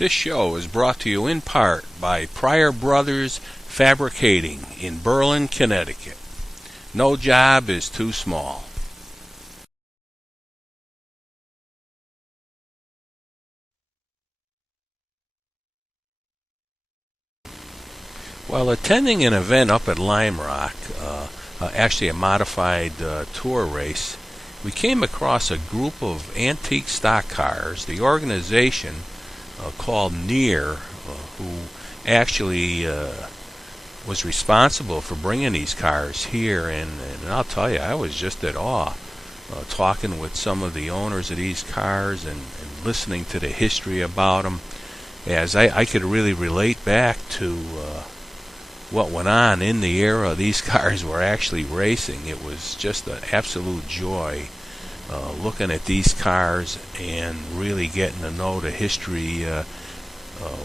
This show is brought to you in part by Pryor Brothers Fabricating in Berlin, Connecticut. No job is too small. While attending an event up at Lime Rock, actually a modified tour race, we came across a group of antique stock cars. The organization called NEAR, who actually was responsible for bringing these cars here, and I'll tell you, I was just at awe talking with some of the owners of these cars and listening to the history about them, as I could really relate back to what went on in the era these cars were actually racing. It was just an absolute joy looking at these cars and really getting to know the history,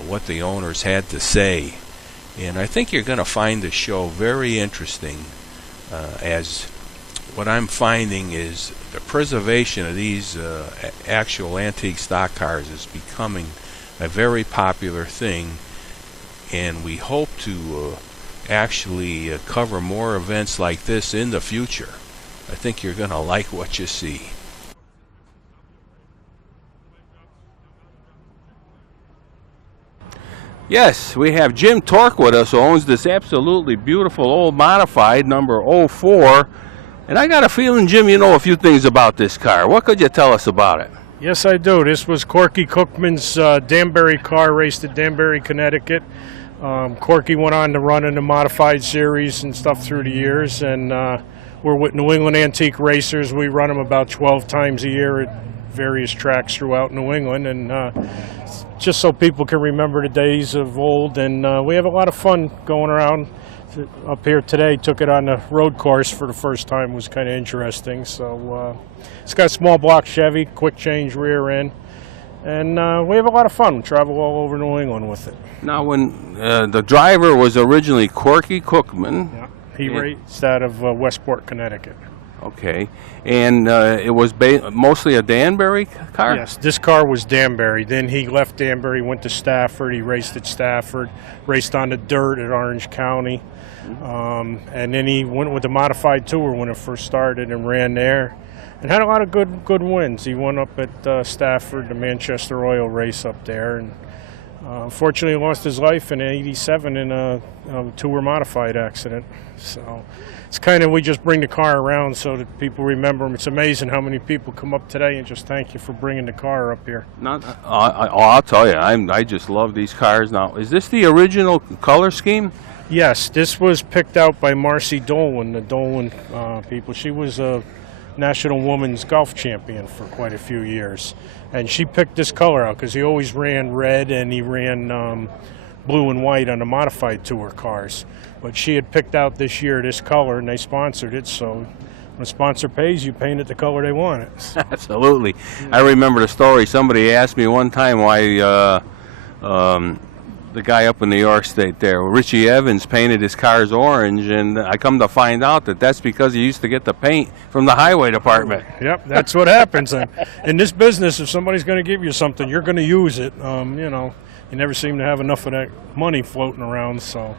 what the owners had to say. And I think you're going to find the show very interesting, as what I'm finding is the preservation of these actual antique stock cars is becoming a very popular thing, and we hope to actually cover more events like this in the future. I think you're going to like what you see. Yes, we have Jim Torque with us, who owns this absolutely beautiful old modified number 04. And I got a feeling, Jim, you know a few things about this car. What could you tell us about it? Yes, I do. This was Corky Cookman's Danbury car, raced at Danbury, Connecticut. Corky went on to run in the modified series and stuff through the years, and we're with New England Antique Racers. We run them about 12 times a year at various tracks throughout New England, and just so people can remember the days of old. And we have a lot of fun going around up here today. Took it on the road course for the first time. It was kind of interesting. So it's got a small block Chevy, quick change rear end, and we have a lot of fun. We travel all over New England with it. Now, when the driver was originally Corky Cookman, yeah, he raced out of Westport, Connecticut. Okay, and it was mostly a Danbury car? Yes, this car was Danbury. Then he left Danbury, went to Stafford. He raced at Stafford, raced on the dirt at Orange County. And then he went with the modified tour when it first started and ran there. And had a lot of good wins. He won up at Stafford, the Manchester Oil race up there. And unfortunately lost his life in '87 in a tour modified accident. So it's kind of, we just bring the car around so that people remember him. It's amazing how many people come up today and just thank you for bringing the car up here. I'll tell you, I just love these cars. Now, is this the original color scheme? Yes, this was picked out by Marcy Dolan, the Dolan people. She was a national women's golf champion for quite a few years. And she picked this color out because he always ran red and he ran blue and white on the modified tour cars. But she had picked out this year this color, and they sponsored it. So when a sponsor pays, you paint it the color they want it. Absolutely. I remember the story. Somebody asked me one time why the guy up in New York State there, Richie Evans, painted his cars orange, and I come to find out that that's because he used to get the paint from the highway department. Yep, that's what happens. In this business, if somebody's going to give you something, you're going to use it. You know, you never seem to have enough of that money floating around, so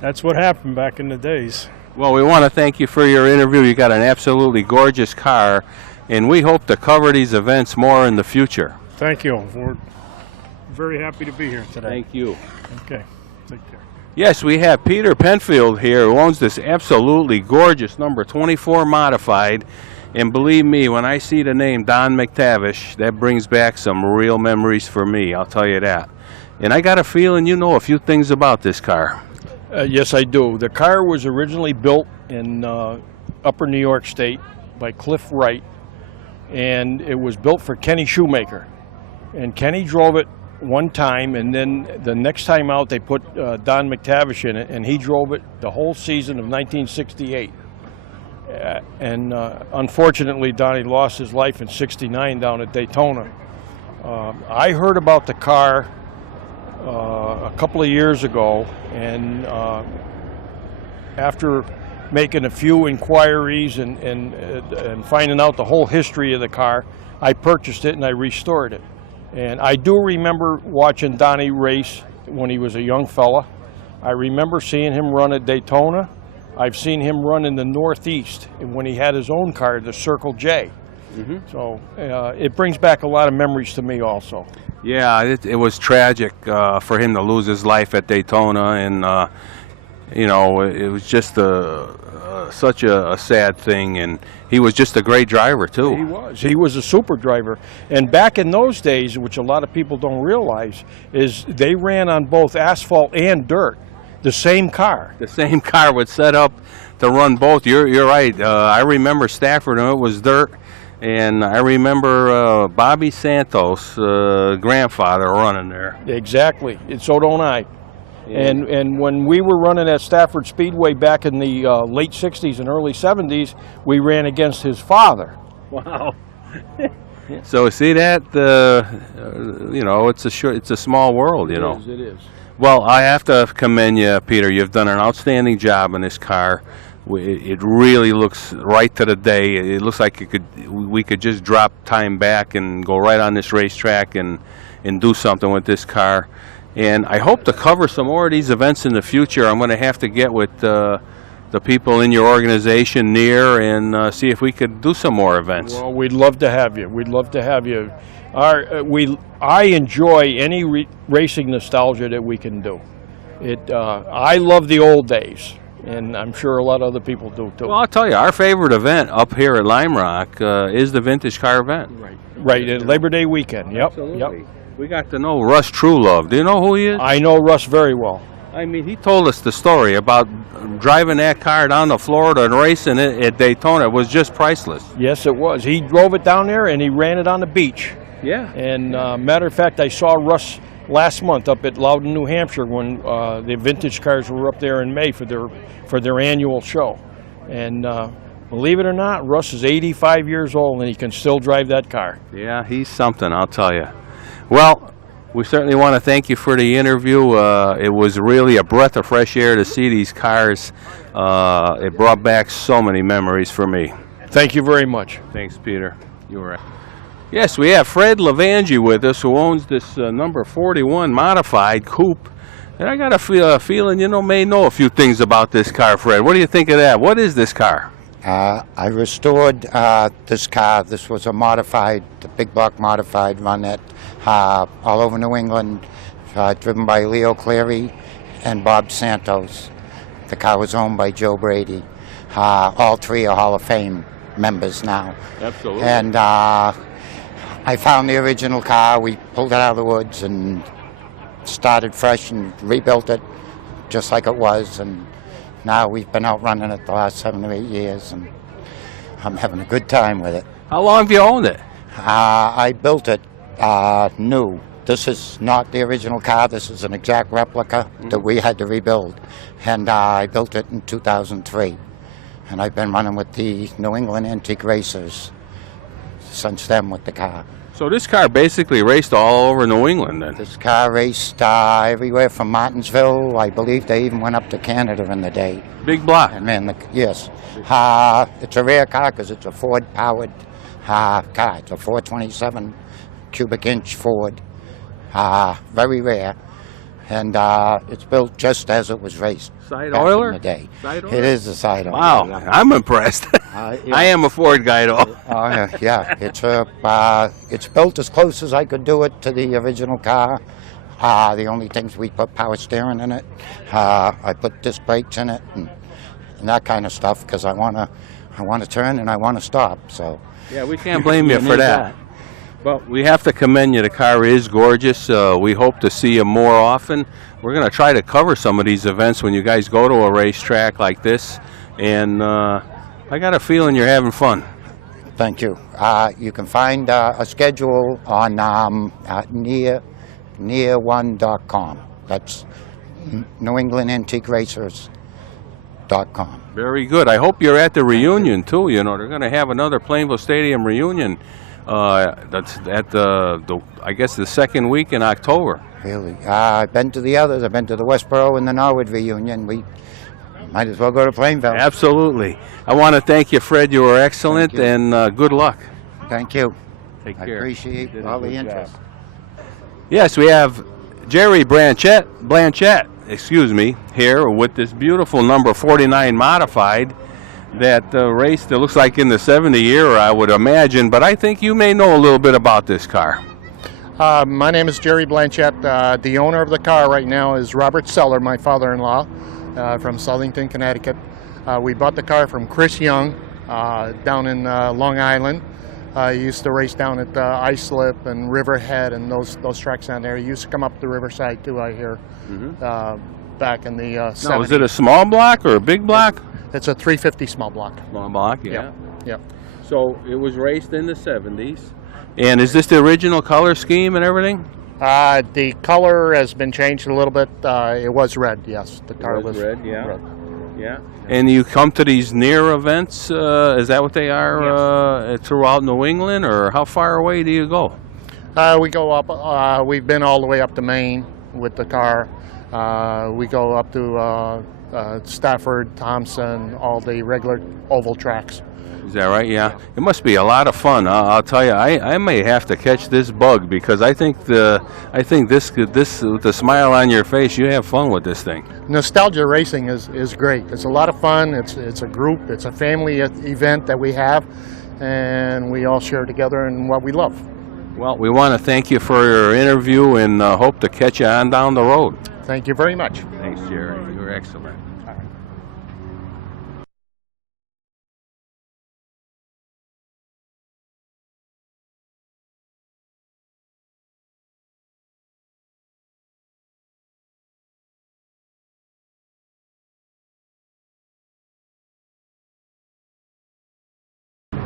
that's what happened back in the days. Well, we want to thank you for your interview. You got an absolutely gorgeous car, and we hope to cover these events more in the future. Thank you. We're very happy to be here today. Thank you. Okay, take care. Yes, we have Peter Penfield here, who owns this absolutely gorgeous number 24 modified. And believe me, when I see the name Don McTavish, that brings back some real memories for me, I'll tell you that. And I got a feeling you know a few things about this car. Yes, I do. The car was originally built in Upper New York State by Cliff Wright, and it was built for Kenny Shoemaker. And Kenny drove it one time, and then the next time out they put Don McTavish in it, and he drove it the whole season of 1968. And unfortunately, Donnie lost his life in '69 down at Daytona. I heard about the car a couple of years ago, and after making a few inquiries and finding out the whole history of the car, I purchased it and I restored it. And I do remember watching Donnie race when he was a young fella. I remember seeing him run at Daytona. I've seen him run in the Northeast when he had his own car, the Circle J. So it brings back a lot of memories to me also. Yeah, it was tragic for him to lose his life at Daytona, and you know, it was just such a sad thing, and he was just a great driver too. He was a super driver. And back in those days, which a lot of people don't realize, is they ran on both asphalt and dirt, the same car. The same car was set up to run both. You're right. I remember Stafford, and it was dirt. And I remember Bobby Santos' grandfather running there. Exactly. And so don't I. Yeah. And when we were running at Stafford Speedway back in the late 60s and early 70s, we ran against his father. Wow. So see that, you know, it's a small world, you know. It is. Well, I have to commend you, Peter. You've done an outstanding job in this car. It really looks right to the day. It looks like we could just drop time back and go right on this racetrack and do something with this car. And I hope to cover some more of these events in the future. I'm going to have to get with the people in your organization near and see if we could do some more events. Well, we'd love to have you. We'd love to have you. I enjoy any racing nostalgia that we can do. I love the old days. And I'm sure a lot of other people do too. Well, I'll tell you, our favorite event up here at Lime Rock is the vintage car event. Right, Labor Day weekend. Yep. Absolutely. Yep. We got to know Russ Truelove. Do you know who he is? I know Russ very well. I mean, he told us the story about driving that car down to Florida and racing it at Daytona. It was just priceless. Yes, it was. He drove it down there and he ran it on the beach. Yeah. And matter of fact, I saw Russ last month up at Loudon, New Hampshire, when the vintage cars were up there in May for their annual show. And believe it or not, Russ is 85 years old and he can still drive that car. Yeah, he's something, I'll tell you. Well, we certainly want to thank you for the interview. It was really a breath of fresh air to see these cars. It brought back so many memories for me. Thank you very much. Thanks, Peter. You were right. Yes, we have Fred Levangie with us, who owns this number 41 modified coupe. And I got a feeling you may know a few things about this car, Fred. What do you think of that? What is this car? I restored this car. This was a modified, the big block modified, run at all over New England, driven by Leo Cleary and Bob Santos. The car was owned by Joe Brady. All three are Hall of Fame members now. Absolutely. And I found the original car. We pulled it out of the woods and started fresh and rebuilt it just like it was. And now we've been out running it the last 7 or 8 years, and I'm having a good time with it. How long have you owned it? I built it new. This is not the original car. This is an exact replica that we had to rebuild. And I built it in 2003. And I've been running with the New England Antique Racers since then with the car. So this car basically raced all over New England then? This car raced everywhere from Martinsville. I believe they even went up to Canada in the day. Big block. And man, yes. It's a rare car because it's a Ford-powered car. It's a 427 cubic inch Ford. Very rare. And it's built just as it was raced. Side back oiler? in the day. Side oiler? It is a side oiler. Wow, I'm impressed. I am a Ford guy though. Yeah, it's built as close as I could do it to the original car. The only things, we put power steering in it. I put disc brakes in it and that kind of stuff because I want to turn and I want to stop. So yeah, we can't blame you for that. Well, we have to commend you. The car is gorgeous. We hope to see you more often. We're going to try to cover some of these events when you guys go to a racetrack like this. And I got a feeling you're having fun. Thank you. You can find a schedule on near1.com. That's NewEnglandAntiqueRacers.com. Very good. I hope you're at the reunion too. They're going to have another Plainville Stadium reunion. That's at I guess the second week in October. Really? I've been to the others. I've been to the Westboro and the Norwood reunion. We might as well go to Plainville. Absolutely. I want to thank you, Fred. You were excellent, and good luck. Thank you. Take I care. appreciate all the interest. Yes, we have Jerry Blanchett, excuse me, here with this beautiful number 49 modified that raced, it looks like in the 70 era, I would imagine, but I think you may know a little bit about this car. My name is Jerry Blanchett. The owner of the car right now is Robert Seller, my father-in-law, from Southington, Connecticut. We bought the car from Chris Young down in Long Island. He used to race down at Islip and Riverhead and those tracks down there. He used to come up the Riverside too, I hear, back in the 70s. Now, is it a small block or a big block? It's a 350 small block. Small block, yeah. Yep. So it was raced in the 70s. And is this the original color scheme and everything? The color has been changed a little bit. It was red, yes. The car was red, yeah. red. Yeah. And you come to these near events, is that what they are, throughout New England, or how far away do you go? We go up, we've been all the way up to Maine with the car. We go up to Stafford, Thompson, all the regular oval tracks. Is that right? Yeah. It must be a lot of fun. I'll tell you, I may have to catch this bug because I think this with the smile on your face, you have fun with this thing. Nostalgia racing is great. It's a lot of fun. It's a group. It's a family event that we have, and we all share together in what we love. Well, we want to thank you for your interview and hope to catch you on down the road. Thank you very much. Thanks, Jerry. You're excellent.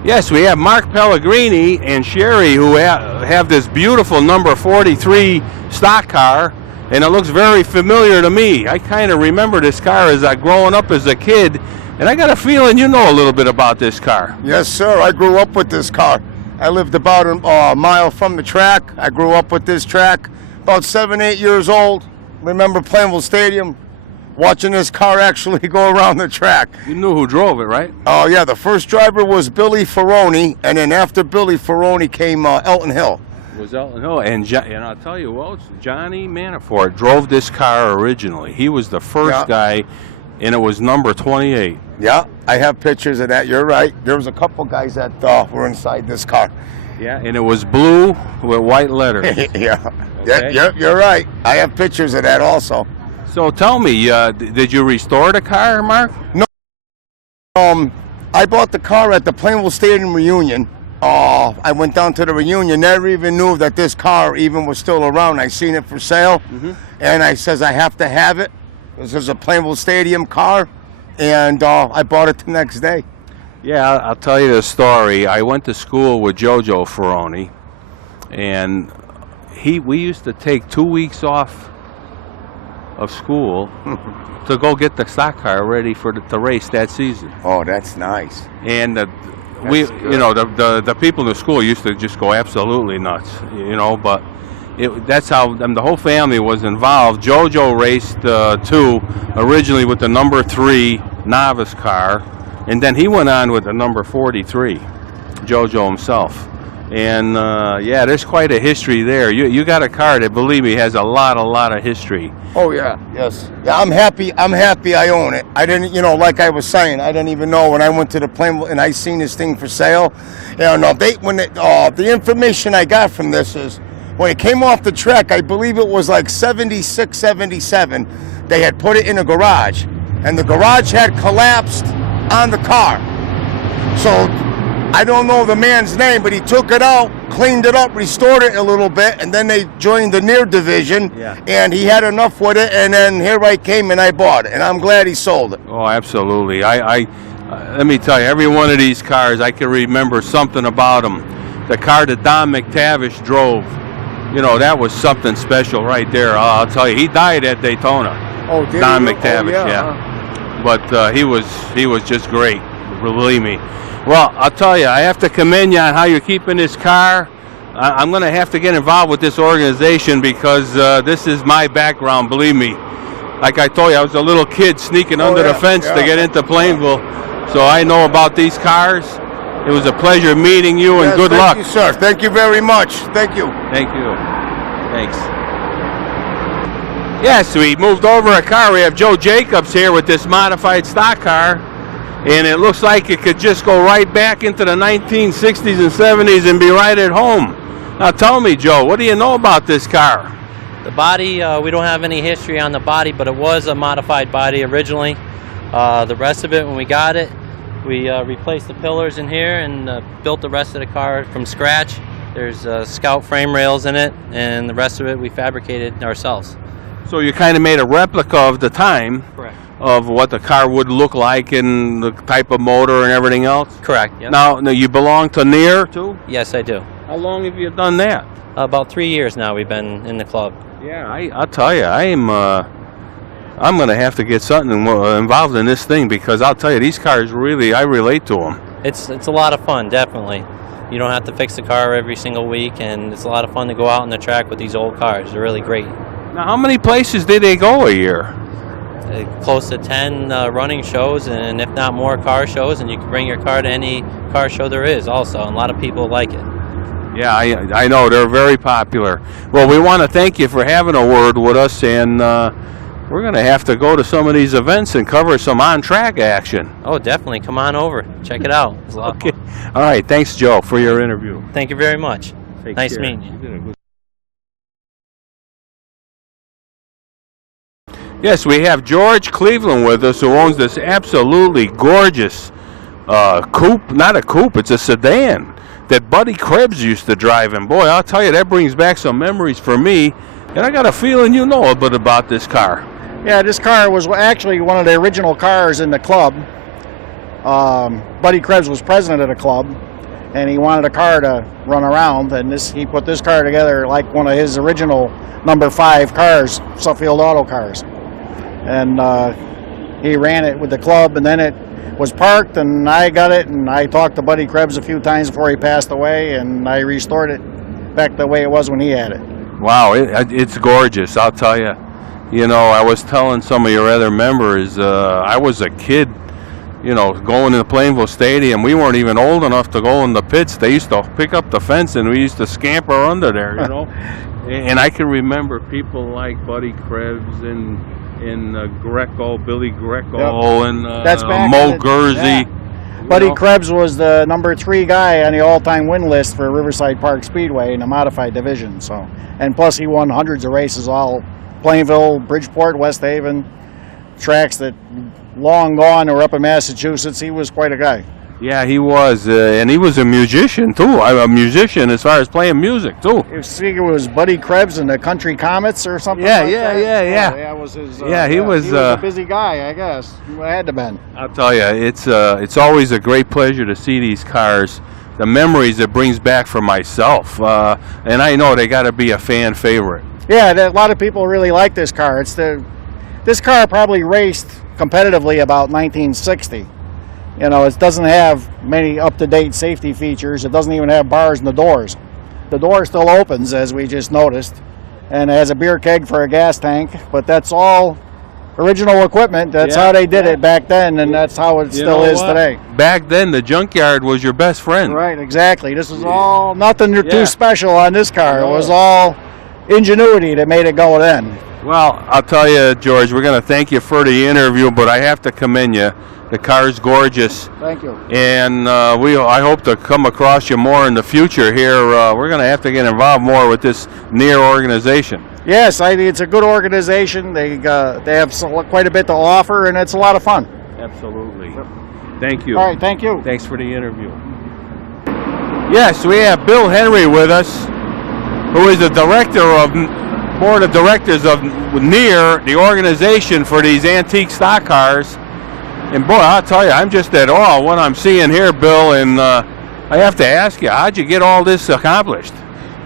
Yes, we have Mark Pellegrini and Sherry who have this beautiful number 43 stock car, and it looks very familiar to me. I kind of remember this car as growing up as a kid, and I got a feeling you know a little bit about this car. Yes, sir. I grew up with this car. I lived about a mile from the track. I grew up with this track. About 7, 8 years old. Remember Plainville Stadium, watching this car actually go around the track. You knew who drove it, right? Oh, yeah. The first driver was Billy Ferroni, and then after Billy Ferroni came Elton Hill. Was Elton Hill, and I'll tell you what, Johnny Manafort drove this car originally. He was the first guy, and it was number 28. Yeah, I have pictures of that. You're right. There was a couple guys that were inside this car. Yeah, and it was blue with white letters. Yeah. Okay. You're right. I have pictures of that also. So tell me, did you restore the car, Mark? No. I bought the car at the Plainville Stadium reunion. I went down to the reunion, never even knew that this car even was still around. I seen it for sale, and I says I have to have it. This is a Plainville Stadium car, and I bought it the next day. Yeah, I'll tell you the story. I went to school with Jojo Ferroni, and we used to take 2 weeks off of school to go get the stock car ready for the race that season. Oh, that's nice. And the people in the school used to just go absolutely nuts, but that's how the whole family was involved. Jojo raced too, originally with the number 3 novice car, and then he went on with the number 43, Jojo himself. And there's quite a history there. You got a car that, believe me, has a lot of history. Oh yeah, yes. Yeah, I'm happy I own it. I didn't, like I was saying, I didn't even know when I went to the Plainville and I seen this thing for sale. The information I got from this is when it came off the track, I believe it was like 76, 77, they had put it in a garage, and the garage had collapsed on the car. So I don't know the man's name, but he took it out, cleaned it up, restored it a little bit, and then they joined the near division, and he had enough with it, and then here I came and I bought it, and I'm glad he sold it. Oh, absolutely. I let me tell you, every one of these cars, I can remember something about them. The car that Don McTavish drove, that was something special right there. I'll tell you, he died at Daytona. Oh, did Don he? McTavish, Oh, yeah. But he was just great, believe me. Well, I'll tell you, I have to commend you on how you're keeping this car. I'm going to have to get involved with this organization because this is my background, believe me. Like I told you, I was a little kid sneaking under the fence to get into Plainville, so I know about these cars. It was a pleasure meeting you, and good luck. Thank you, sir. Thank you very much. Thank you. Thank you. Thanks. Yes, we moved over a car. We have Joe Jacobs here with this modified stock car, and it looks like it could just go right back into the 1960s and 70s and be right at home. Now tell me, Joe, what do you know about this car? The body, we don't have any history on the body, but it was a modified body originally. The rest of it, when we got it, we replaced the pillars in here and built the rest of the car from scratch. There's Scout frame rails in it, and the rest of it we fabricated ourselves. So you kind of made a replica of the time. Correct. Of what the car would look like and the type of motor and everything else? Correct, yep. Now you belong to NEAR too? Yes, I do. How long have you done that? About 3 years now we've been in the club. Yeah, I'll tell you, I'm going to have to get something involved in this thing, because I'll tell you, these cars really, I relate to them. It's a lot of fun, definitely. You don't have to fix the car every single week, and it's a lot of fun to go out on the track with these old cars. They're really great. Now, how many places do they go a year? Close to 10 running shows, and if not more car shows, and you can bring your car to any car show there is also, and a lot of people like it. Yeah, I know, they're very popular. Well, we want to thank you for having a word with us, and we're going to have to go to some of these events and cover some on-track action. Oh, definitely. Come on over. Check it out. It's a lot of fun. All right, thanks, Joe, for your interview. Thank you very much. Take Nice care. meeting you. Yes, we have George Cleveland with us, who owns this absolutely gorgeous coupe. Not a coupe, it's a sedan that Buddy Krebs used to drive. And boy, I'll tell you, that brings back some memories for me. And I got a feeling you know a bit about this car. Yeah, this car was actually one of the original cars in the club. Buddy Krebs was president of the club, and he wanted a car to run around, and he put this car together like one of his original number 5 cars, Suffield Auto cars. And he ran it with the club, and then it was parked, and I got it, and I talked to Buddy Krebs a few times before he passed away, and I restored it back the way it was when he had it. Wow, it's gorgeous, I'll tell you. You know, I was telling some of your other members, I was a kid, you know, going to the Plainville Stadium. We weren't even old enough to go in the pits. They used to pick up the fence, and we used to scamper under there, you know. And I can remember people like Buddy Krebs and Greco, Billy Greco, and That's back Mo Gursey. Yeah. Buddy Krebs was the number 3 guy on the all-time win list for Riverside Park Speedway in the modified division. So, and plus he won hundreds of races, all Plainville, Bridgeport, West Haven, tracks that long gone or up in Massachusetts. He was quite a guy. Yeah, he was, and he was a musician too. A musician as far as playing music too. I think it was Buddy Krebs and the Country Comets or something. Yeah, like yeah, that. yeah. That was his. He was a busy guy, I guess. He had to been. I'll tell you, it's always a great pleasure to see these cars. The memories it brings back for myself, and I know they got to be a fan favorite. Yeah, a lot of people really like this car. This car probably raced competitively about 1960. You know, it doesn't have many up-to-date safety features. It doesn't even have bars in the doors. The door still opens, as we just noticed, and it has a beer keg for a gas tank, but that's all original equipment. That's how they did it back then, and that's how it still is today. Back then, the junkyard was your best friend. Right, exactly. This was all nothing too special on this car. It was all ingenuity that made it go then. Well, I'll tell you, George, we're going to thank you for the interview, but I have to commend you. The car's gorgeous. Thank you. And I hope to come across you more in the future here. We're going to have to get involved more with this NEAR organization. Yes, I think it's a good organization. They have quite a bit to offer, and it's a lot of fun. Absolutely. Yep. Thank you. All right, thank you. Thanks for the interview. Yes, we have Bill Henry with us, who is the board of directors of NEAR, the organization for these antique stock cars. And boy, I'll tell you, I'm just at awe what I'm seeing here, Bill, and I have to ask you, how'd you get all this accomplished?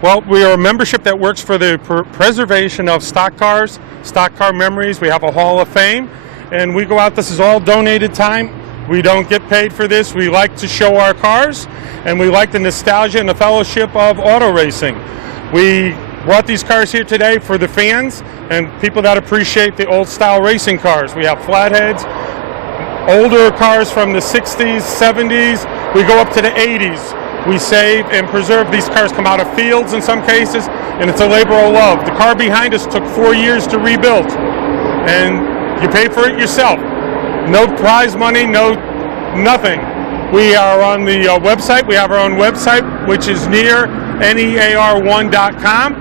Well, we are a membership that works for the preservation of stock cars, stock car memories. We have a Hall of Fame, and we go out. This is all donated time. We don't get paid for this. We like to show our cars, and we like the nostalgia and the fellowship of auto racing. We brought these cars here today for the fans and people that appreciate the old style racing cars. We have flatheads, older cars from the 60s, 70s. We go up to the 80s. We save and preserve. These cars come out of fields in some cases, and it's a labor of love. The car behind us took 4 years to rebuild, and you pay for it yourself. No prize money, no nothing. We are on the website. We have our own website, which is near.near1.com.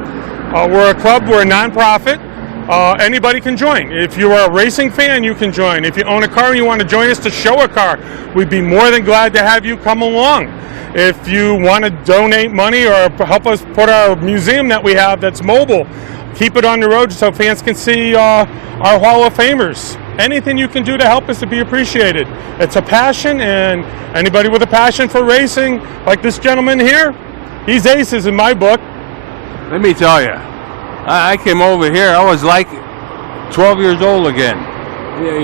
We're a club. We're a nonprofit. Anybody can join. If you are a racing fan, you can join. If you own a car and you want to join us to show a car, we'd be more than glad to have you come along. If you want to donate money or help us put our museum that we have that's mobile, keep it on the road so fans can see our Hall of Famers. Anything you can do to help us would be appreciated. It's a passion, and anybody with a passion for racing, like this gentleman here, he's aces in my book. Let me tell you, I came over here, I was like 12 years old again.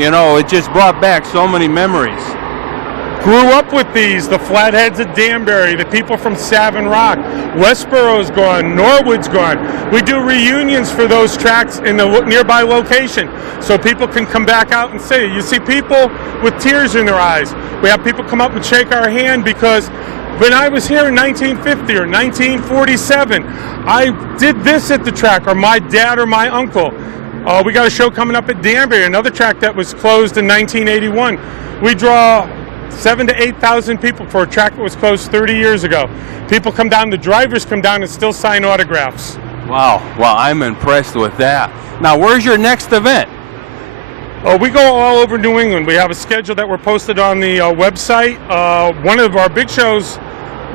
You know, it just brought back so many memories. Grew up with these, the Flatheads at Danbury, the people from Savin Rock. Westboro's gone, Norwood's gone. We do reunions for those tracks in the nearby location so people can come back out and see. You see people with tears in their eyes. We have people come up and shake our hand because when I was here in 1950 or 1947, I did this at the track, or my dad or my uncle. We got a show coming up at Danbury, another track that was closed in 1981. We draw 7,000 to 8,000 people for a track that was closed 30 years ago. People come down, the drivers come down and still sign autographs. Wow, well, I'm impressed with that. Now, where's your next event? We go all over New England. We have a schedule that we're posted on the website. One of our big shows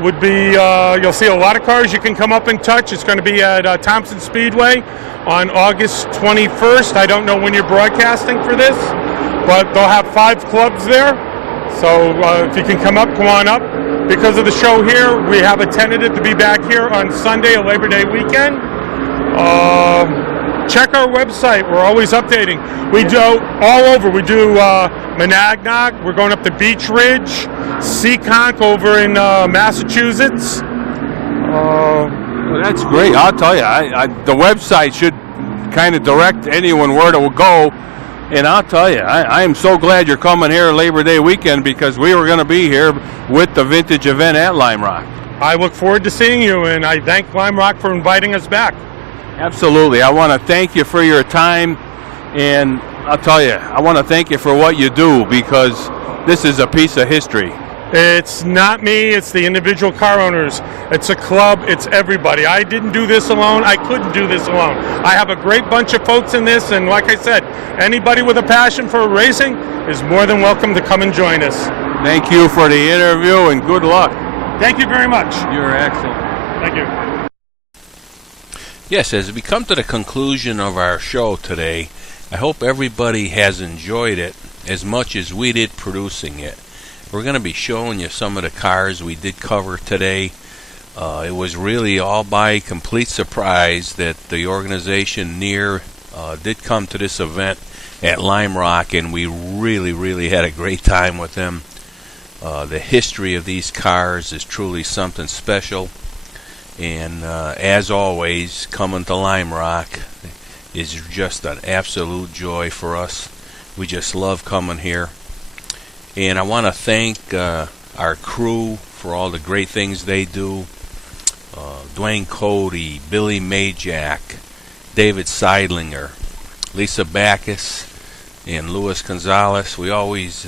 would be, you'll see a lot of cars you can come up and touch. It's going to be at Thompson Speedway on August 21st. I don't know when you're broadcasting for this, but they'll have 5 clubs there. So if you can come on up. Because of the show here, we have a tentative to be back here on Sunday, a Labor Day weekend. Check our website. We're always updating. We do all over. We do Monadnock. We're going up to Beech Ridge, Seekonk over in Massachusetts. Well, that's great. I'll tell you, the website should kind of direct anyone where to go. And I'll tell you, I am so glad you're coming here Labor Day weekend because we were going to be here with the vintage event at Lime Rock. I look forward to seeing you, and I thank Lime Rock for inviting us back. Absolutely. I want to thank you for your time, and I'll tell you, I want to thank you for what you do because this is a piece of history. It's not me, it's the individual car owners. It's a club, it's everybody. I didn't do this alone, I couldn't do this alone. I have a great bunch of folks in this, and like I said, anybody with a passion for racing is more than welcome to come and join us. Thank you for the interview, and good luck. Thank you very much. You're excellent. Thank you. Yes, as we come to the conclusion of our show today, I hope everybody has enjoyed it as much as we did producing it. We're going to be showing you some of the cars we did cover today. It was really all by complete surprise that the organization Near did come to this event at Lime Rock, and we really had a great time with them. The history of these cars is truly something special, and as always, coming to Lime Rock is just an absolute joy for us. We just love coming here. And I want to thank our crew for all the great things they do. Dwayne Cody, Billy Majak, David Seidlinger, Lisa Backus, and Luis Gonzalez. We always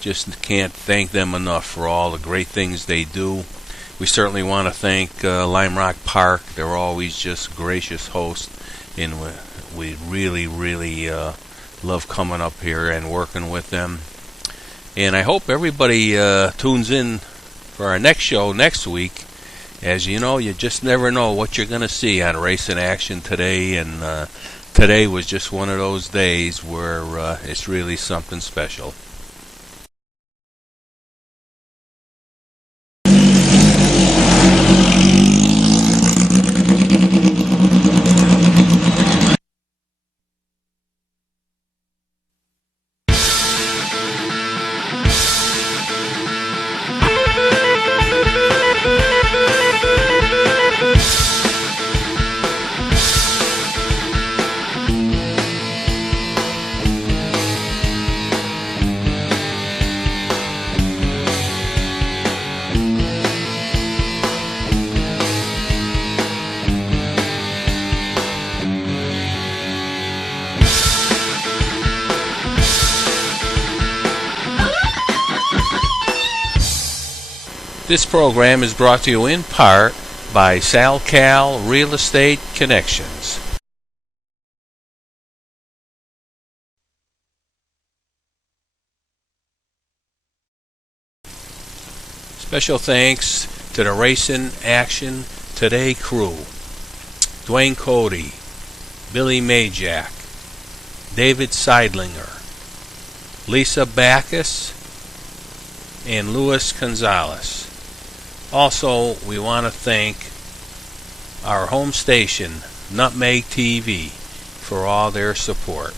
just can't thank them enough for all the great things they do. We certainly want to thank Lime Rock Park. They're always just gracious hosts, and we really love coming up here and working with them. And I hope everybody tunes in for our next show next week. As you know, you just never know what you're going to see on Racing Action today. And today was just one of those days where it's really something special. This program is brought to you in part by SalCal Real Estate Connections. Special thanks to the Racing Action Today crew: Dwayne Cody, Billy Majak, David Seidlinger, Lisa Backus, and Luis Gonzalez. Also, we want to thank our home station, Nutmeg TV, for all their support.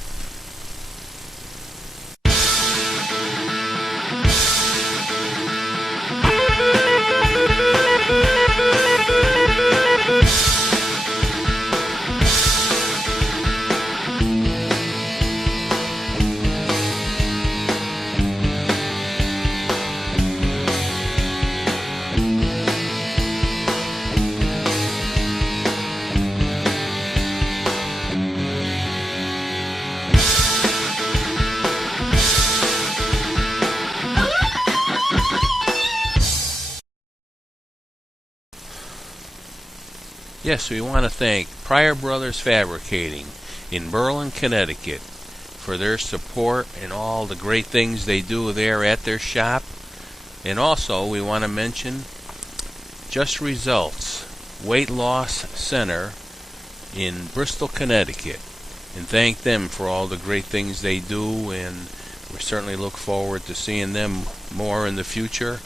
Yes, we want to thank Pryor Brothers Fabricating in Berlin, Connecticut, for their support and all the great things they do there at their shop. And also, we want to mention Just Results Weight Loss Center in Bristol, Connecticut, and thank them for all the great things they do, and we certainly look forward to seeing them more in the future.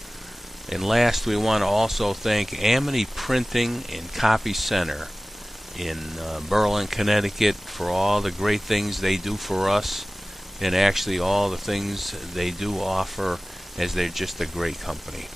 And last, we want to also thank Amity Printing and Copy Center in Berlin, Connecticut, for all the great things they do for us, and actually all the things they do offer, as they're just a great company.